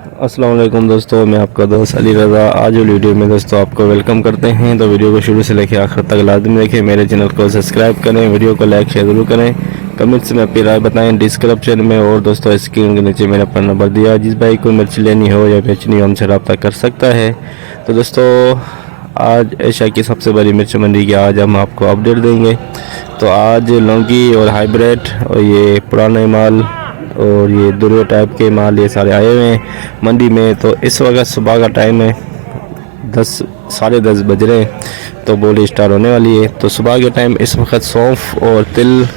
अस्सलाम वालेकुम दोस्तों, मैं आपका दोस्त अली रज़ा। आज वीडियो में दोस्तों आपको वेलकम करते हैं। तो वीडियो को शुरू से लेकर आखिर तक लाजमी देखें। मेरे चैनल को सब्सक्राइब करें, वीडियो को लाइक शेयर ज़रूर करें, कमेंट्स में अपनी राय बताएं डिस्क्रिप्शन में। और दोस्तों स्क्रीन के नीचे मैंने अपना नंबर दिया, जिस भाई को मिर्च लेनी हो या बेचनी हो हमसे रब्ता कर सकता है। तो दोस्तों आज एशिया की सबसे बड़ी मिर्च मंडी की आज हम आपको अपडेट देंगे। तो आज लौंगी और हाइब्रिड और ये पुराने माल और ये दुर्वे टाइप के माल ये सारे आए हुए हैं मंडी में। तो इस वक्त सुबह का टाइम है, 10 साढ़े 10 बज रहे हैं। तो बोली स्टार्ट होने वाली है। तो सुबह के टाइम इस वक्त सौंफ और तिल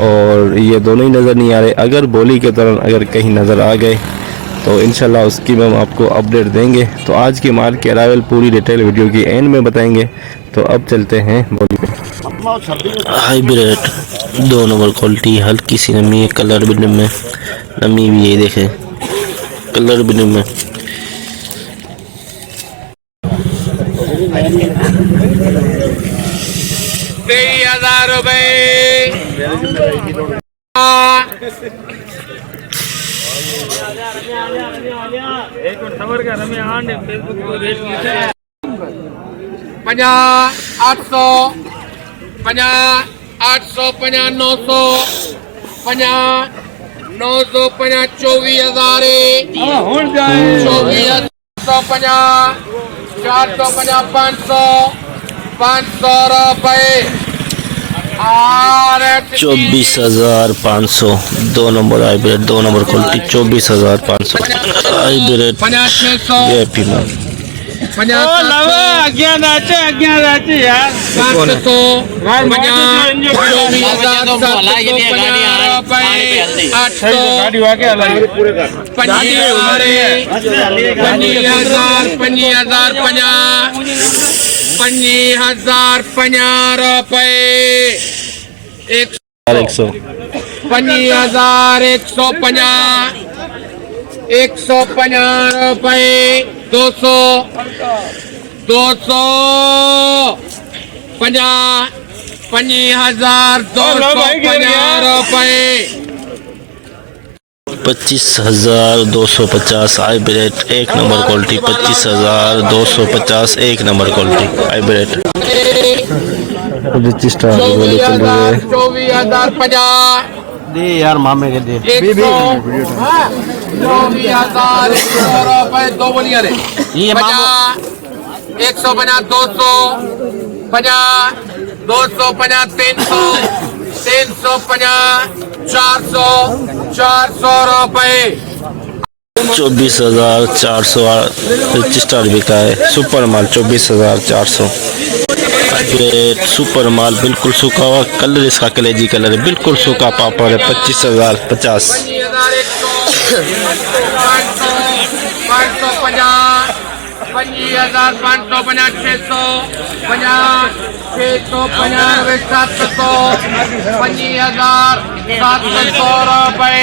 और ये दोनों ही नज़र नहीं आ रहे। अगर बोली के दौरान अगर कहीं नज़र आ गए तो इंशाल्लाह उसकी हम आपको अपडेट देंगे। तो आज की माल की अरावल पूरी डिटेल वीडियो की एंड में बताएंगे। तो अब चलते हैं बोली पे। हाइब्रिड 2 नंबर क्वालिटी, हल्की सी नमी है, कलर भी में नमी भी है, देखे कलर भी में। पंजाह 800 50 800 50 900 50 900 50 24,000 24,050 450 500 रुपए। 24,500 2 number hybrid, 2 number quality 24,500 hybrid VIP माल। 50,050 रुपए। 100 50,150 150 रुपए। 200 50 50,250 रुपए। 25,250 hybrid 1 number quality 25,250 1 number quality hybrid. Register बोले चल रही है 24,050 दे यार मामे के दे 24,100 रुपए। 2 बोलिया रे 50 150 200 50 250 300 350 400 400 रुपए। 24,400 रजिस्टर बिका है। सुपर माल 24,400 हाइब्रिड सुपर माल बिल्कुल सूखा हुआ, कलर इसका कलेजी कलर है, बिल्कुल सूखा पापड़ है। 25,050 50,550 600 700 50,700 रुपए।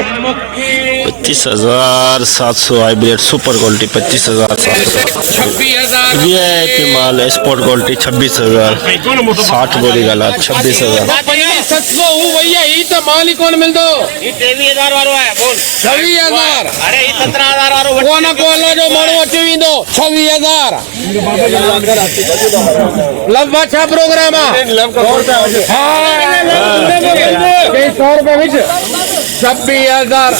25,700 हाइब्रिड सुपर क्वालिटी 25,700 वीआईपी माल स्पोर्ट क्वालिटी 26,000 60 बोरी गाला 26,000 भैया ही तो माल ही कौन मिल दो 23,000 वारो है बोल 26,000। अरे 17,000 वारो कौन बोलो जो मानो अची दो 26,000 लंबा छा प्रोग्राम है। 100 रुपए विच 26,000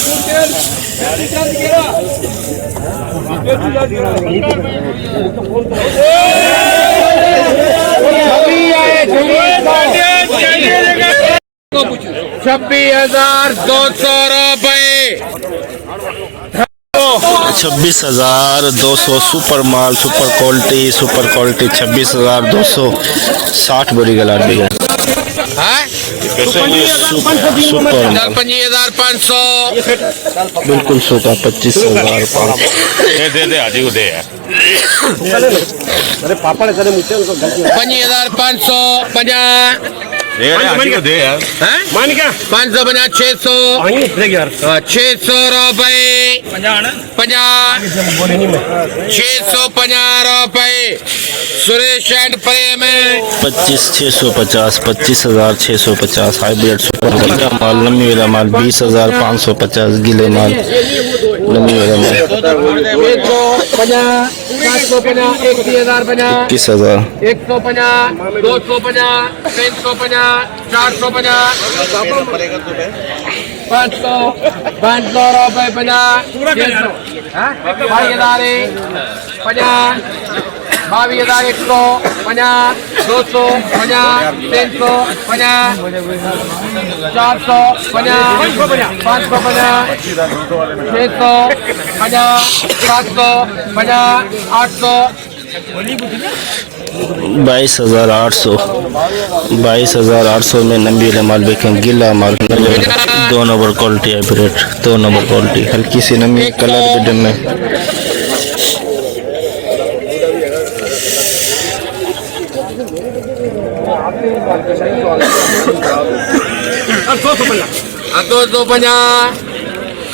26,200 रुपए। 26,200 सुपर माल सुपर क्वालिटी 26,200 60 बोरी गलाट भी है। सुपर 25,500 बिल्कुल सूखा 25,500 दे आजी को दे यार। अरे पापा ने करे मुझे उनको 25,550 दे यार मान क्या 550 600 600 रुपए 50 650 रुपए Suresh and Prem 25,650 25,650 hybrid super गीला माल नमी वाला माल 20,550 गीले माल नमी वाला माल 150 21,000 150 250 350 450 500 रुपए 50 22,000 150 200 50 300 50 400 50 550 600 50 700 50 800 22,800 में नंबी वाला माल देखें गीला माल 2 number quality hybrid 2 number quality हल्की सी नमी कलर बिडन में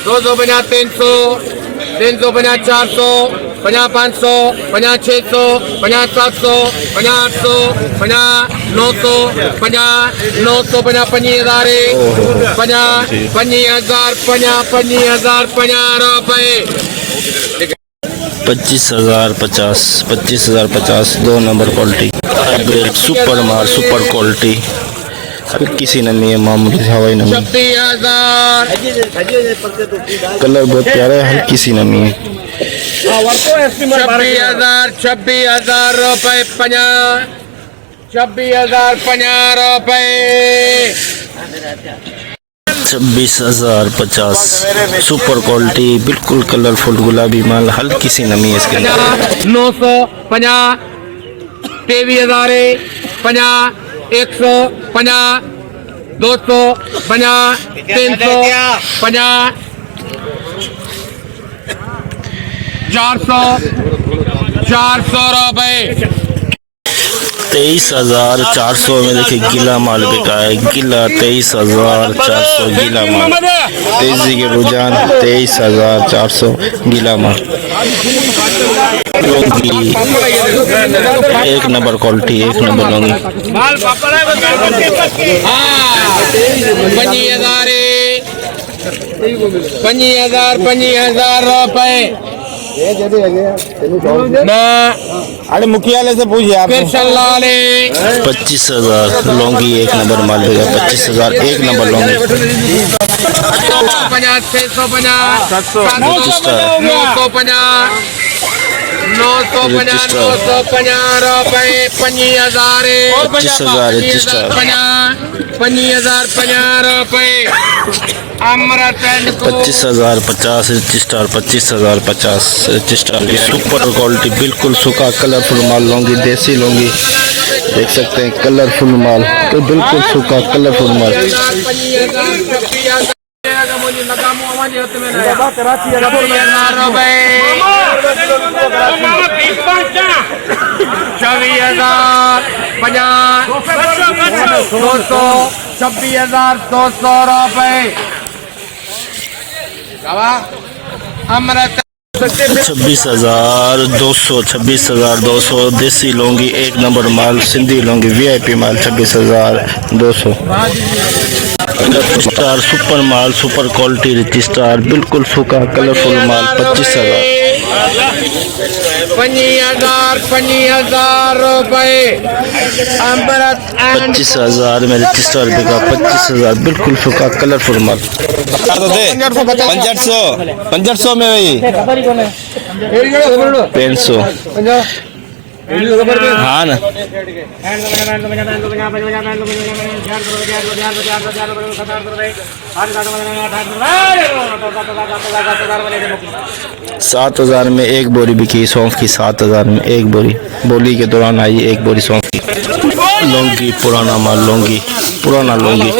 250 300 350 400 50 500 50 600 50 700 50 800 50 900 50 950 25,000 50 रुपए 25,050 2 नंबर क्वालिटी हाइब्रिड सुपर माल सुपर क्वालिटी हल्की सी नमी है मामूली हवाई नमी 26,000 कलर बहुत प्यारा है हल्की सी नमी है 26,000 रुपए 26,050 रुपए 26,050 सुपर क्वालिटी बिल्कुल कलरफुल गुलाबी माल हल्की सी नमी है इसके अंदर 950 23,000 50 150 250 350 400 रुपए 23,400 में देखिए गीला माल बिका है गीला 23,400 गीला माल तेजी के रुझान 23,400 गीला माल लौंगी 1 नंबर क्वालिटी 1 नंबर लौंगी 25,000 रुपए अरे मुखियालय से पूछिए आप 25,000 लौंगी 1 नंबर माल बिका 25,000 1 नंबर लौंगी 950 रुपए 25,000 रजिस्टर 50 रुपए अमृत 25,050 रजिस्टर 25,050 रजिस्टर सुपर क्वालिटी बिल्कुल सूखा कलरफुल माल लौंगी देसी लौंगी देख सकते हैं कलरफुल माल तो बिल्कुल सूखा कलरफुल माल 26,200 रुपए अमृत 26,200 देसी लौंगी 1 नंबर माल सिंधी लौंगी VIP माल 26,200 रजिस्टर सुपर माल सुपर क्वालिटी रजिस्टर बिल्कुल सूखा कलरफुल माल 25,000 50,000 रुपए अमृत 25,000 में रजिस्टर बिका 25,000 बिल्कुल सूखा कलरफुल माल 500 में वही 300 हाँ ना 7,000 में 1 बोरी बिकी सौंफ की 7,000 में 1 बोरी बोली के दौरान आई 1 बोरी सौंफ की लौंगी पुराना माल लौंगी पुराना लौंगी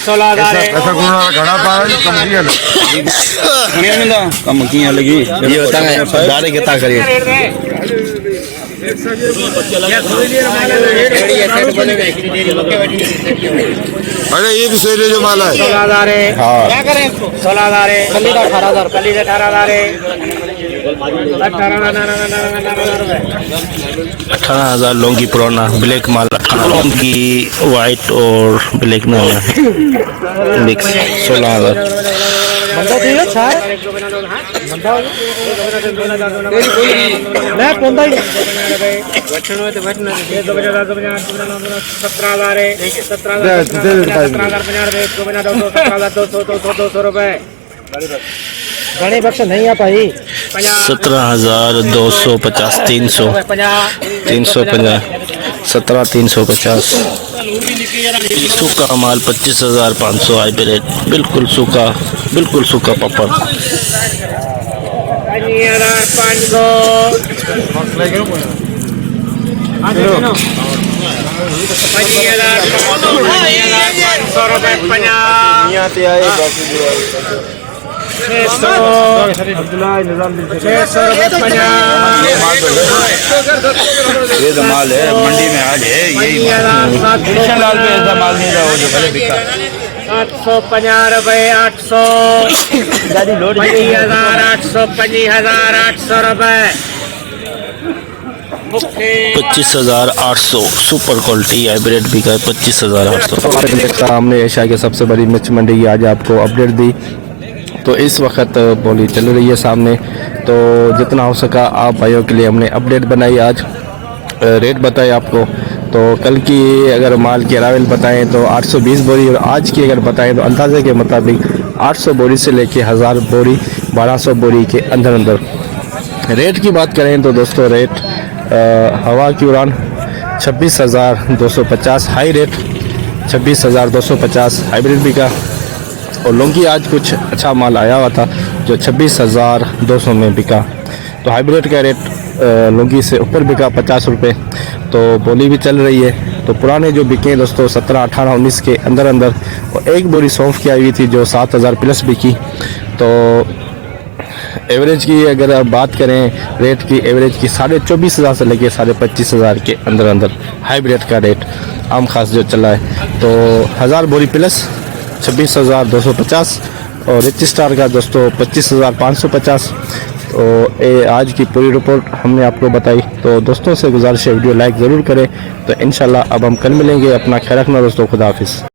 16,000 कम किया लगी ये बता गाड़ी कितना करिए अरे ये भी सही जो माला है। 16,000 है। हाँ। क्या करें इसको? 16,000 है। कली का 18,000, कली का 18,000 है। 18,000 लौंगी पुराना ब्लैक माल, 18 लौंगी वाइट और ब्लैक में मिक्स 16,000। घने बक्स नहीं आ पाई। 17,250 300 350 17,350। सूखा माल 25,500 हाइब्रिड बिल्कुल सूखा पापड़। 5,500 रुपए ये तो माल है मंडी में आज है यही कृष्ण लाल पे ऐसा माल नहीं था वो जो पहले बिका। 850 रुपए 800 25,800 25,800 रुपए 25,800 सुपर क्वालिटी हाइब्रिड बिका है 25,800। सामने एशिया की सबसे बड़ी मिर्च मंडी की आज आपको अपडेट दी। तो इस वक्त बोली चल रही है सामने, तो जितना हो सका आप भाइयों के लिए हमने अपडेट बनाई। आज रेट बताए आपको, तो कल की अगर माल की अरावल बताएं तो 820 बोरी, और आज की अगर बताएं तो अंदाजे के मुताबिक 800 बोरी से लेके 1000 बोरी 1200 बोरी के अंदर अंदर। रेट की बात करें तो दोस्तों रेट हवा की उड़ान 26,250 हाई रेट, 26,250 हाइब्रिड बिका। और लौंगी आज कुछ अच्छा माल आया हुआ था जो 26,200 में बिका। तो हाइब्रिड का रेट लौंगी से ऊपर बिका 50 रुपये। तो बोली भी चल रही है। तो पुराने जो बिके दोस्तों 17, 18, 19 के अंदर अंदर, और एक बोरी सौंफ की आई हुई थी जो 7,000 प्लस बिकी। तो एवरेज की अगर आप बात करें रेट की, एवरेज की 24,500 से लेके 25,500 के अंदर अंदर हाइब्रिड का रेट आम खास जो चला है। तो 1000 बोरी प्लस 26,250, और रिच स्टार का दोस्तों 25,550। तो ये आज की पूरी रिपोर्ट हमने आपको बताई। तो दोस्तों से गुजारिश है वीडियो लाइक ज़रूर करें। तो इंशाल्लाह अब हम कल मिलेंगे। अपना ख्याल रखना दोस्तों, खुदा हाफिज़।